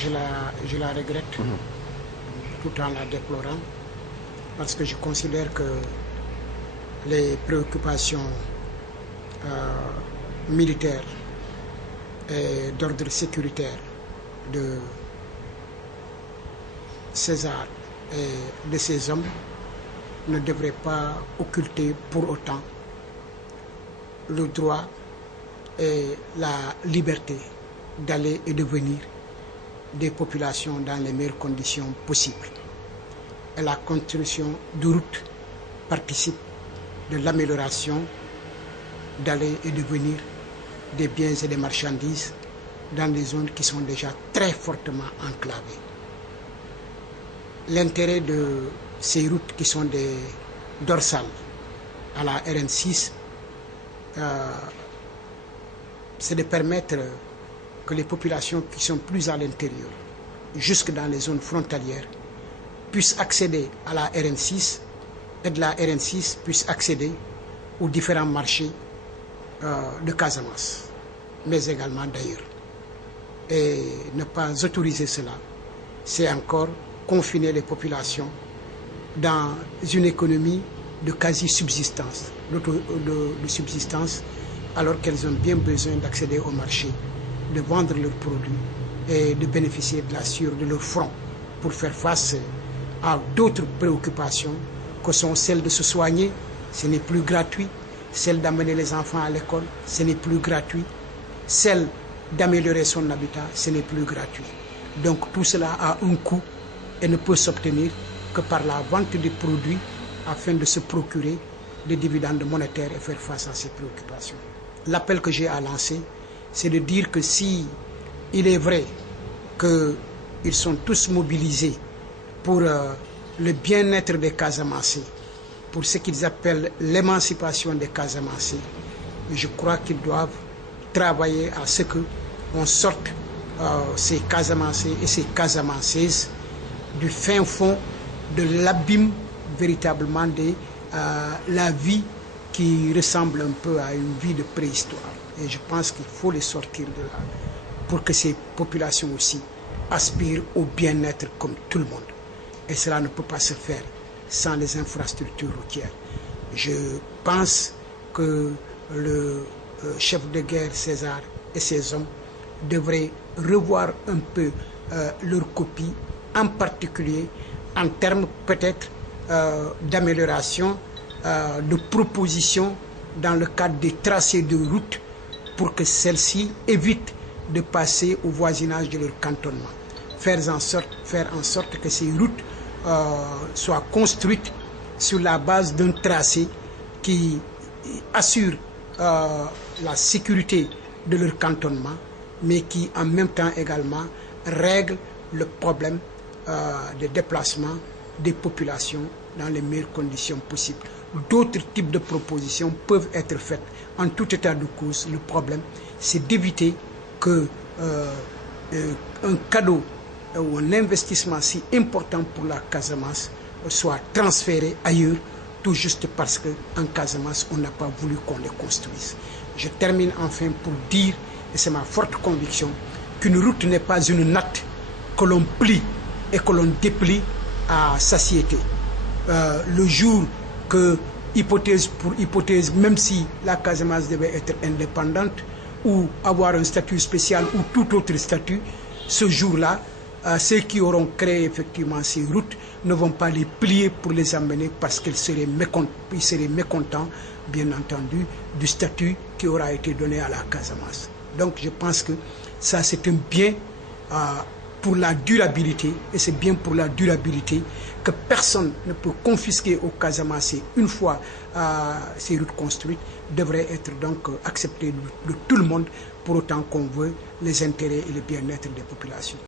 je la regrette, tout en la déplorant, parce que je considère que les préoccupations militaires et d'ordre sécuritaire de César et de ses hommes ne devraient pas occulter pour autant le droit et la liberté d'aller et de venir des populations dans les meilleures conditions possibles. Et la construction de routes participe de l'amélioration d'aller et de venir des biens et des marchandises dans des zones qui sont déjà très fortement enclavées. L'intérêt de ces routes qui sont des dorsales à la RN6, c'est de permettre que les populations qui sont plus à l'intérieur, jusque dans les zones frontalières, puissent accéder à la RN6 et de la RN6 puissent accéder aux différents marchés de Casamance, mais également d'ailleurs. Et ne pas autoriser cela, c'est encore confiner les populations dans une économie de quasi-subsistance, de subsistance, alors qu'elles ont bien besoin d'accéder au marché, de vendre leurs produits et de bénéficier de la sueur de leur front pour faire face à d'autres préoccupations que sont celles de se soigner, ce n'est plus gratuit, celle d'amener les enfants à l'école, ce n'est plus gratuit, celle d'améliorer son habitat, ce n'est plus gratuit. Donc tout cela a un coût et ne peut s'obtenir que par la vente des produits afin de se procurer des dividendes monétaires et faire face à ces préoccupations. L'appel que j'ai à lancer, c'est de dire que si il est vrai qu'ils sont tous mobilisés pour le bien-être des Casamassés, pour ce qu'ils appellent l'émancipation des Casamassés, je crois qu'ils doivent travailler à ce qu'on sorte ces Casamassés et ces Casamassaises du fin fond de l'abîme véritablement de la vie qui ressemble un peu à une vie de préhistoire. Et je pense qu'il faut les sortir de là pour que ces populations aussi aspirent au bien-être comme tout le monde. Et cela ne peut pas se faire sans les infrastructures routières. Je pense que le chef de guerre César et ses hommes devraient revoir un peu leur copie, en particulier en termes peut-être d'amélioration, de propositions dans le cadre des tracés de route pour que celles-ci évitent de passer au voisinage de leur cantonnement. Faire en sorte que ces routes soient construites sur la base d'un tracé qui assure la sécurité de leur cantonnement, mais qui en même temps également règle le problème de déplacement des populations dans les meilleures conditions possibles. D'autres types de propositions peuvent être faites. En tout état de cause, le problème, c'est d'éviter que un cadeau ou un investissement si important pour la Casamance soit transféré ailleurs, tout juste parce qu'en Casamance, on n'a pas voulu qu'on les construise. Je termine enfin pour dire, et c'est ma forte conviction, qu'une route n'est pas une natte que l'on plie et que l'on déplie à satiété. Le jour que, hypothèse pour hypothèse, même si la Casamance devait être indépendante ou avoir un statut spécial ou tout autre statut, ce jour-là, ceux qui auront créé effectivement ces routes ne vont pas les plier pour les amener parce qu'ils seraient mécontents, bien entendu, du statut qui aura été donné à la Casamance. Donc je pense que ça c'est un bien pour la durabilité, et c'est bien pour la durabilité que personne ne peut confisquer au Casamance une fois ces routes construites, devrait être donc accepté de tout le monde, pour autant qu'on veut les intérêts et le bien-être des populations.